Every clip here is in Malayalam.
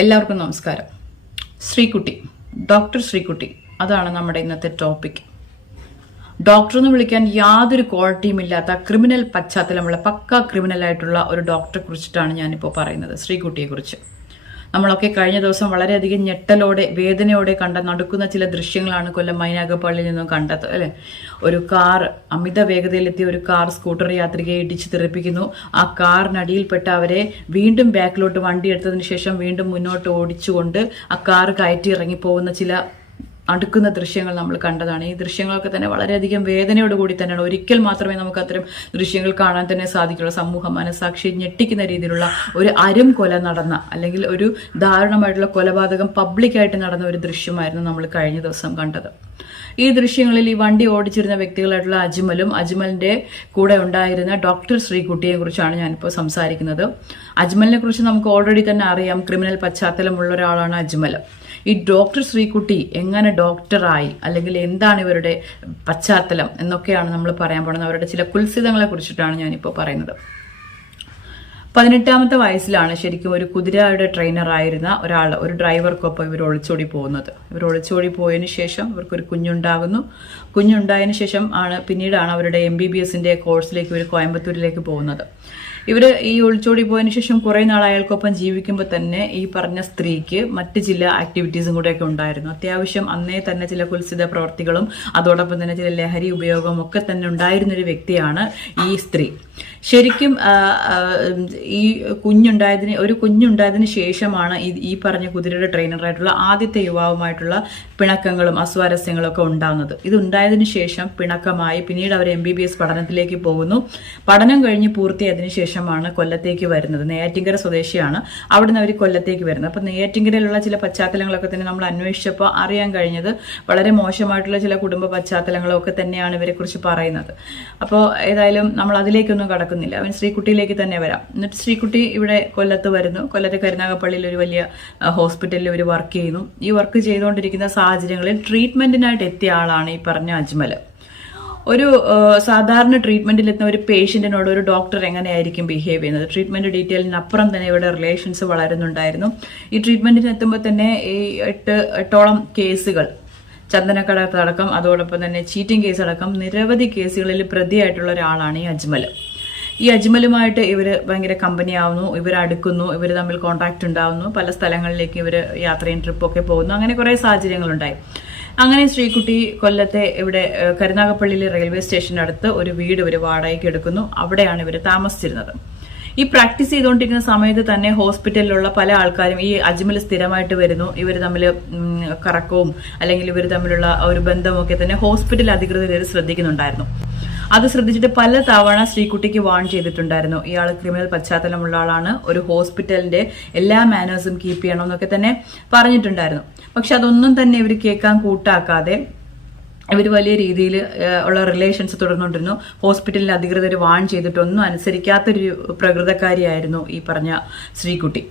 എല്ലാവർക്കും നമസ്കാരം. ശ്രീകുട്ടി ഡോക്ടർ ശ്രീകുട്ടി അതാണ് നമ്മുടെ ഇന്നത്തെ ടോപ്പിക് ഡോക്ടർ എന്ന് വിളിക്കാൻ യാതൊരു ക്വാളിറ്റിയും ഇല്ലാത്ത ക്രിമിനൽ പശ്ചാത്തലമുള്ള പക്ക ക്രിമിനൽ ആയിട്ടുള്ള ഒരു ഡോക്ടറെ കുറിച്ചിട്ടാണ് ഞാനിപ്പോൾ പറയുന്നത് ശ്രീകുട്ടിയെ കുറിച്ച് നമ്മളൊക്കെ കഴിഞ്ഞ ദിവസം വളരെയധികം ഞെട്ടലോടെ വേദനയോടെ കണ്ട നടക്കുന്ന ചില ദൃശ്യങ്ങളാണ് കൊല്ലം മൈനാഗപ്പള്ളിയിൽ നിന്നും കണ്ടത് അല്ലെ? ഒരു കാർ അമിത വേഗതയിലെത്തിയ ഒരു കാർ സ്കൂട്ടർ യാത്രികയെ ഇടിച്ചു തെറിപ്പിക്കുന്നു. ആ കാറിനടിയിൽപ്പെട്ട അവരെ വീണ്ടും ബാക്കിലോട്ട് വണ്ടി എടുത്തതിന് ശേഷം വീണ്ടും മുന്നോട്ട് ഓടിച്ചുകൊണ്ട് ആ കാർ കയറ്റി ഇറങ്ങിപ്പോകുന്ന ചില അടുക്കുന്ന ദൃശ്യങ്ങൾ നമ്മൾ കണ്ടതാണ്. ഈ ദൃശ്യങ്ങളൊക്കെ തന്നെ വളരെയധികം വേദനയോട് കൂടി തന്നെയാണ്. ഒരിക്കൽ മാത്രമേ നമുക്ക് അത്തരം ദൃശ്യങ്ങൾ കാണാൻ തന്നെ സാധിക്കുള്ളൂ. സമൂഹ മനസാക്ഷി ഞെട്ടിക്കുന്ന രീതിയിലുള്ള ഒരു അരും കൊല നടന്ന അല്ലെങ്കിൽ ഒരു ദാരുണമായിട്ടുള്ള കൊലപാതകം പബ്ലിക്കായിട്ട് നടന്ന ഒരു ദൃശ്യമായിരുന്നു നമ്മൾ കഴിഞ്ഞ ദിവസം കണ്ടത്. ഈ ദൃശ്യങ്ങളിൽ ഈ വണ്ടി ഓടിച്ചിരുന്ന വ്യക്തികളായിട്ടുള്ള അജ്മലും അജ്മലിന്റെ കൂടെ ഉണ്ടായിരുന്ന ഡോക്ടർ ശ്രീകുട്ടിയെ കുറിച്ചാണ് ഞാനിപ്പോൾ സംസാരിക്കുന്നത്. അജ്മലിനെ കുറിച്ച് നമുക്ക് ഓൾറെഡി തന്നെ അറിയാം. ക്രിമിനൽ പശ്ചാത്തലമുള്ള ഒരാളാണ് അജ്മൽ. ഈ ഡോക്ടർ ശ്രീകുട്ടി എങ്ങനെ ഡോക്ടറായി? അല്ലെങ്കിൽ എന്താണ് ഇവരുടെ പശ്ചാത്തലം എന്നൊക്കെയാണ് നമ്മൾ പറയാൻ പോകുന്നത്. അവരുടെ ചില കുൽസിതങ്ങളെ കുറിച്ചിട്ടാണ് ഞാനിപ്പോൾ പറയുന്നത്. പതിനെട്ടാമത്തെ വയസ്സിലാണ് ശരിക്കും ഒരു കുതിരയുടെ ട്രെയിനർ ആയിരുന്ന ഒരാൾ ഒരു ഡ്രൈവർക്കൊപ്പം ഇവർ ഒളിച്ചോടി പോകുന്നത്. ഇവർ ഒളിച്ചോടി പോയതിനു ശേഷം ഇവർക്കൊരു കുഞ്ഞുണ്ടാകുന്നു. കുഞ്ഞുണ്ടായതിനു ശേഷം ആണ് പിന്നീടാണ് അവരുടെ എം ബി ബി എസിന്റെ കോഴ്സിലേക്ക് ഇവർ കോയമ്പത്തൂരിലേക്ക് പോകുന്നത്. ഇവർ ഈ ഒളിച്ചോടി പോയതിന് ശേഷം കുറേ നാൾ അയാൾക്കൊപ്പം ജീവിക്കുമ്പോൾ തന്നെ ഈ പറഞ്ഞ സ്ത്രീക്ക് മറ്റ് ചില ആക്ടിവിറ്റീസും കൂടെയൊക്കെ ഉണ്ടായിരുന്നു. അത്യാവശ്യം അന്നേ തന്നെ ചില കുൽസിത പ്രവർത്തികളും അതോടൊപ്പം തന്നെ ചില ലഹരി ഉപയോഗവും ഒക്കെ തന്നെ ഉണ്ടായിരുന്ന ഒരു വ്യക്തിയാണ് ഈ സ്ത്രീ. ശരിക്കും ഈ കുഞ്ഞുണ്ടായതിന് ഒരു കുഞ്ഞുണ്ടായതിനു ശേഷമാണ് ഈ പറഞ്ഞ കുതിരയുടെ ട്രെയിനറായിട്ടുള്ള ആദ്യത്തെ യുവാവുമായിട്ടുള്ള പിണക്കങ്ങളും അസ്വാരസ്യങ്ങളും ഒക്കെ ഉണ്ടാകുന്നത് ഇത് ഉണ്ടായതിനു ശേഷം പിണക്കമായി പിന്നീട് അവർ എം ബി ബി എസ് പഠനത്തിലേക്ക് പോകുന്നു. പഠനം കഴിഞ്ഞ് പൂർത്തിയായതിനു ശേഷമാണ് കൊല്ലത്തേക്ക് വരുന്നത്. നെയ്യാറ്റിങ്കര സ്വദേശിയാണ്. അവിടുന്ന് അവർ കൊല്ലത്തേക്ക് വരുന്നത്. അപ്പോൾ നെയ്യാറ്റിങ്കരയിലുള്ള ചില പശ്ചാത്തലങ്ങളൊക്കെ തന്നെ നമ്മൾ അന്വേഷിച്ചപ്പോൾ അറിയാൻ കഴിഞ്ഞത് വളരെ മോശമായിട്ടുള്ള ചില കുടുംബ പശ്ചാത്തലങ്ങളൊക്കെ തന്നെയാണ് ഇവരെ കുറിച്ച് പറയുന്നത്. അപ്പോൾ ഏതായാലും നമ്മൾ അതിലേക്കൊന്നും കടക്കുന്നില്ല. അവൻ ശ്രീകുട്ടിയിലേക്ക് തന്നെ വരാം. എന്നിട്ട് ശ്രീകുട്ടി ഇവിടെ കൊല്ലത്ത് വരുന്നു. കൊല്ലത്തെ കരുനാഗപ്പള്ളിയിൽ ഒരു വലിയ ഹോസ്പിറ്റലിൽ ഒരു വർക്ക് ചെയ്യുന്നു. ഈ വർക്ക് ചെയ്തുകൊണ്ടിരിക്കുന്ന സാഹചര്യങ്ങളിൽ ട്രീറ്റ്മെന്റിനായിട്ട് എത്തിയ ആളാണ് ഈ പറഞ്ഞ അജ്മൽ ഒരു സാധാരണ ട്രീറ്റ്മെന്റിൽ എത്തുന്ന ഒരു പേഷ്യന്റിനോട് ഒരു ഡോക്ടർ എങ്ങനെയായിരിക്കും ബിഹേവ് ചെയ്യുന്നത്? ട്രീറ്റ്മെന്റ് ഡീറ്റെയിലിനപ്പുറം തന്നെ ഇവിടെ റിലേഷൻസ് വളരുന്നുണ്ടായിരുന്നു. ഈ ട്രീറ്റ്മെന്റിന് എത്തുമ്പോൾ തന്നെ ഈ എട്ട് എട്ടോളം കേസുകൾ ചന്ദനക്കടത്തടക്കം അതോടൊപ്പം തന്നെ ചീറ്റിംഗ് കേസ് അടക്കം നിരവധി കേസുകളിൽ പ്രതിയായിട്ടുള്ള ഒരാളാണ് ഈ അജ്മൽ ഈ അജ്മലുമായിട്ട് ഇവർ ഭയങ്കര കമ്പനി ആവുന്നു ഇവർ അടുക്കുന്നു ഇവർ തമ്മിൽ കോൺടാക്ട് ഉണ്ടാവുന്നു പല സ്ഥലങ്ങളിലേക്ക് ഇവർ യാത്രയും ട്രിപ്പൊക്കെ പോകുന്നു അങ്ങനെ കുറെ സാഹചര്യങ്ങളുണ്ടായി. അങ്ങനെ ശ്രീകുട്ടി കൊല്ലത്തെ ഇവിടെ കരുനാഗപ്പള്ളിയിലെ റെയിൽവേ സ്റ്റേഷനടുത്ത് ഒരു വീട് ഒരു വാടകയ്ക്ക് എടുക്കുന്നു. അവിടെയാണ് ഇവർ താമസിച്ചിരുന്നത്. ഈ പ്രാക്ടീസ് ചെയ്തുകൊണ്ടിരിക്കുന്ന സമയത്ത് തന്നെ ഹോസ്പിറ്റലിലുള്ള പല ആൾക്കാരും ഈ അജ്മൽ സ്ഥിരമായിട്ട് വരുന്നു. ഇവർ തമ്മിൽ കറക്കവും അല്ലെങ്കിൽ ഇവർ തമ്മിലുള്ള ഒരു ബന്ധമൊക്കെ തന്നെ ഹോസ്പിറ്റൽ അധികൃതർ ശ്രദ്ധിക്കുന്നുണ്ടായിരുന്നു. അത് ശ്രദ്ധിച്ചിട്ട് പല തവണ ശ്രീകുട്ടിക്ക് വാൺ ചെയ്തിട്ടുണ്ടായിരുന്നു. ഇയാൾ ക്രിമിനൽ പശ്ചാത്തലമുള്ള ആളാണ്. ഒരു ഹോസ്പിറ്റലിന്റെ എല്ലാ മാനേഴ്സും കീപ്പ് ചെയ്യണം എന്നൊക്കെ തന്നെ പറഞ്ഞിട്ടുണ്ടായിരുന്നു. പക്ഷെ അതൊന്നും തന്നെ ഇവർ കേൾക്കാൻ കൂട്ടാക്കാതെ ഇവർ വലിയ രീതിയിൽ ഉള്ള റിലേഷൻസ് തുടർന്നുകൊണ്ടിരുന്നു. ഹോസ്പിറ്റലിൽ അധികൃതർ വാൺ ചെയ്തിട്ടൊന്നും അനുസരിക്കാത്തൊരു പ്രകൃതക്കാരിയായിരുന്നു ഈ പറഞ്ഞ ശ്രീകുട്ടി.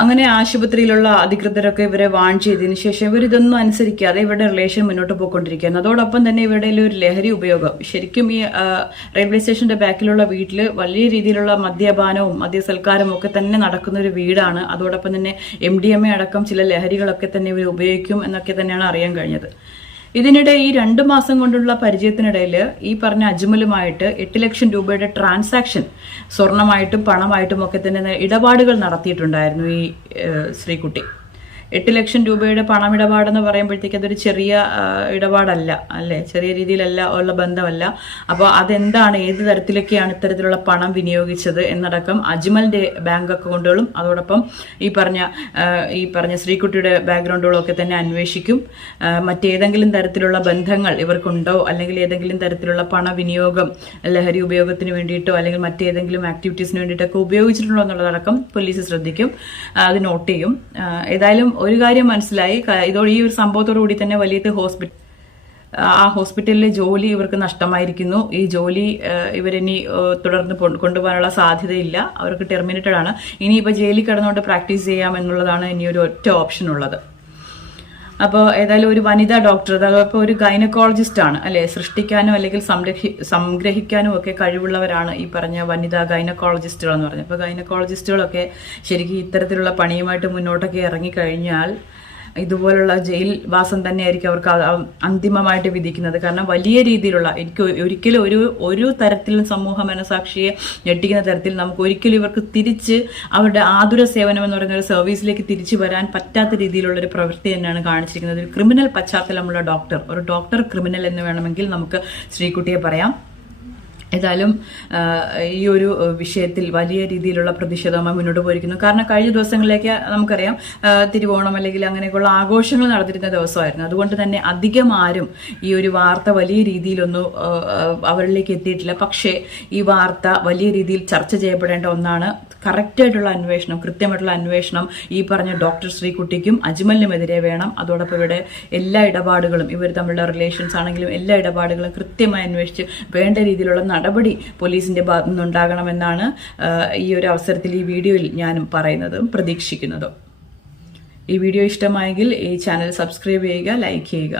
അങ്ങനെ ആശുപത്രിയിലുള്ള അധികൃതരൊക്കെ ഇവരെ വാൺ ചെയ്തതിനു ശേഷം ഇവർ ഇതൊന്നും അനുസരിക്കാതെ ഇവരുടെ റിലേഷൻ മുന്നോട്ട് പോയിക്കൊണ്ടിരിക്കുകയാണ്. അതോടൊപ്പം തന്നെ ഇവരുടെ ഒരു ലഹരി ഉപയോഗം ശരിക്കും ഈ റെയിൽവേ സ്റ്റേഷന്റെ ബാക്കിലുള്ള വീട്ടിൽ വലിയ രീതിയിലുള്ള മദ്യപാനവും മദ്യസൽക്കാരവും ഒക്കെ തന്നെ നടക്കുന്ന ഒരു വീടാണ്. അതോടൊപ്പം തന്നെ എം ഡി എം എ അടക്കം ചില ലഹരികളൊക്കെ തന്നെ ഇവർ ഉപയോഗിക്കും എന്നൊക്കെ തന്നെയാണ് അറിയാൻ കഴിഞ്ഞത്. ഇതിനിടെ ഈ രണ്ട് മാസം കൊണ്ടുള്ള പരിചയത്തിനിടയിൽ ഈ പറഞ്ഞ അജ്മലുമായിട്ട് എട്ട് ലക്ഷം രൂപയുടെ ട്രാൻസാക്ഷൻ സ്വർണമായിട്ടും പണമായിട്ടും ഒക്കെ തന്നെ ഇടപാടുകൾ നടത്തിയിട്ടുണ്ടായിരുന്നു ഈ ശ്രീകുട്ടി. എട്ട് ലക്ഷം രൂപയുടെ പണമിടപാടെന്ന് പറയുമ്പോഴത്തേക്ക് അതൊരു ചെറിയ ഇടപാടല്ല അല്ലേ? ചെറിയ രീതിയിലല്ല ഉള്ള ബന്ധമല്ല. അപ്പോൾ അതെന്താണ് ഏത് തരത്തിലൊക്കെയാണ് ഇത്തരത്തിലുള്ള പണം വിനിയോഗിച്ചത് എന്നടക്കം അജ്മലിന്റെ ബാങ്ക് അക്കൗണ്ടുകളും അതോടൊപ്പം ഈ പറഞ്ഞ ഈ പറഞ്ഞ ശ്രീകുട്ടിയുടെ ബാക്ക്ഗ്രൗണ്ടുകളും ഒക്കെ തന്നെ അന്വേഷിക്കും. മറ്റേതെങ്കിലും തരത്തിലുള്ള ബന്ധങ്ങൾ ഇവർക്കുണ്ടോ? അല്ലെങ്കിൽ ഏതെങ്കിലും തരത്തിലുള്ള പണവിനിയോഗം ലഹരി ഉപയോഗത്തിന് വേണ്ടിയിട്ടോ അല്ലെങ്കിൽ മറ്റേതെങ്കിലും ആക്ടിവിറ്റീസിന് വേണ്ടിയിട്ടൊക്കെ ഉപയോഗിച്ചിട്ടുണ്ടോ എന്നുള്ളതടക്കം പോലീസ് ശ്രദ്ധിക്കും. അത് നോട്ട് ചെയ്യും. ഏതായാലും ഒരു കാര്യം മനസ്സിലായി. ഇതോ ഇതോടെ ഈ ഒരു സംഭവത്തോടു കൂടി തന്നെ വലിയ ഹോസ്പിറ്റൽ ആ ഹോസ്പിറ്റലിലെ ജോലി ഇവർക്ക് നഷ്ടമായിരിക്കുന്നു. ഈ ജോലി ഇവരിനി തുടർന്ന് കൊണ്ടുപോകാനുള്ള സാധ്യതയില്ല. അവർക്ക് ടെർമിനേറ്റഡ് ആണ്. ഇനിയിപ്പോൾ ജയിലിൽ കിടന്നുകൊണ്ട് പ്രാക്ടീസ് ചെയ്യാം എന്നുള്ളതാണ് ഇനി ഒരു ഒറ്റ ഓപ്ഷൻ ഉള്ളത് അപ്പോൾ ഏതായാലും ഒരു വനിതാ ഡോക്ടർ അതായത് ഒരു ഗൈനക്കോളജിസ്റ്റ് ആണ്. അല്ലെ? സൃഷ്ടിക്കാനും അല്ലെങ്കിൽ സംഗ്രഹിക്കാനും ഒക്കെ കഴിവുള്ളവരാണ് ഈ പറഞ്ഞ വനിതാ ഗൈനക്കോളജിസ്റ്റുകൾ എന്ന് പറഞ്ഞത്. അപ്പോൾ ഗൈനക്കോളജിസ്റ്റുകളൊക്കെ ശരിക്കും ഇത്തരത്തിലുള്ള പണിയുമായിട്ട് മുന്നോട്ടൊക്കെ ഇറങ്ങിക്കഴിഞ്ഞാൽ ഇതുപോലുള്ള ജയിൽ വാസം തന്നെയായിരിക്കും അവർക്ക് അന്തിമമായിട്ട് വിധിക്കുന്നത്. കാരണം വലിയ രീതിയിലുള്ള എനിക്ക് ഒരിക്കലും ഒരു ഒരു തരത്തിലും സമൂഹ മനസാക്ഷിയെ ഞെട്ടിക്കുന്ന തരത്തിൽ നമുക്ക് ഒരിക്കലും ഇവർക്ക് തിരിച്ച് അവരുടെ ആതുര സേവനം എന്ന് പറയുന്ന ഒരു സർവീസിലേക്ക് തിരിച്ചു വരാൻ പറ്റാത്ത രീതിയിലുള്ള ഒരു പ്രവൃത്തി തന്നെയാണ് കാണിച്ചിരിക്കുന്നത്. ഒരു ക്രിമിനൽ പശ്ചാത്തലമുള്ള ഡോക്ടർ ഒരു ഡോക്ടർ ക്രിമിനൽ എന്ന് വേണമെങ്കിൽ നമുക്ക് ശ്രീകുട്ടിയെ പറയാം. ഏതായാലും ഈ ഒരു വിഷയത്തിൽ വലിയ രീതിയിലുള്ള പ്രതിഷേധമായി മുന്നോട്ട് പോയിരിക്കുന്നു. കാരണം കഴിഞ്ഞ ദിവസങ്ങളിലേക്ക് നമുക്കറിയാം തിരുവോണം അല്ലെങ്കിൽ അങ്ങനെയൊക്കെയുള്ള ആഘോഷങ്ങൾ നടന്നിരുന്ന ദിവസമായിരുന്നു. അതുകൊണ്ട് തന്നെ അധികം ആരും ഈ ഒരു വാർത്ത വലിയ രീതിയിലൊന്നും അവരിലേക്ക് എത്തിയിട്ടില്ല. പക്ഷേ ഈ വാർത്ത വലിയ രീതിയിൽ ചർച്ച ചെയ്യപ്പെടേണ്ട ഒന്നാണ് കറക്റ്റായിട്ടുള്ള അന്വേഷണം കൃത്യമായിട്ടുള്ള അന്വേഷണം ഈ പറഞ്ഞ ഡോക്ടർ ശ്രീകുട്ടിക്കും അജ്മലിനുമെതിരെ വേണം. അതോടൊപ്പം ഇവിടെ എല്ലാ ഇടപാടുകളും ഇവർ തമ്മിലുള്ള റിലേഷൻസ് ആണെങ്കിലും എല്ലാ ഇടപാടുകളും കൃത്യമായി അന്വേഷിച്ച് വേണ്ട രീതിയിലുള്ള നടപടി പോലീസിന്റെ ഭാഗത്തു നിന്നുണ്ടാകണമെന്നാണ് ഈ ഒരു അവസരത്തിൽ ഈ വീഡിയോയിൽ ഞാനും പറയുന്നതും പ്രതീക്ഷിക്കുന്നതും. ഈ വീഡിയോ ഇഷ്ടമായെങ്കിൽ ഈ ചാനൽ സബ്സ്ക്രൈബ് ചെയ്യുക ലൈക്ക് ചെയ്യുക.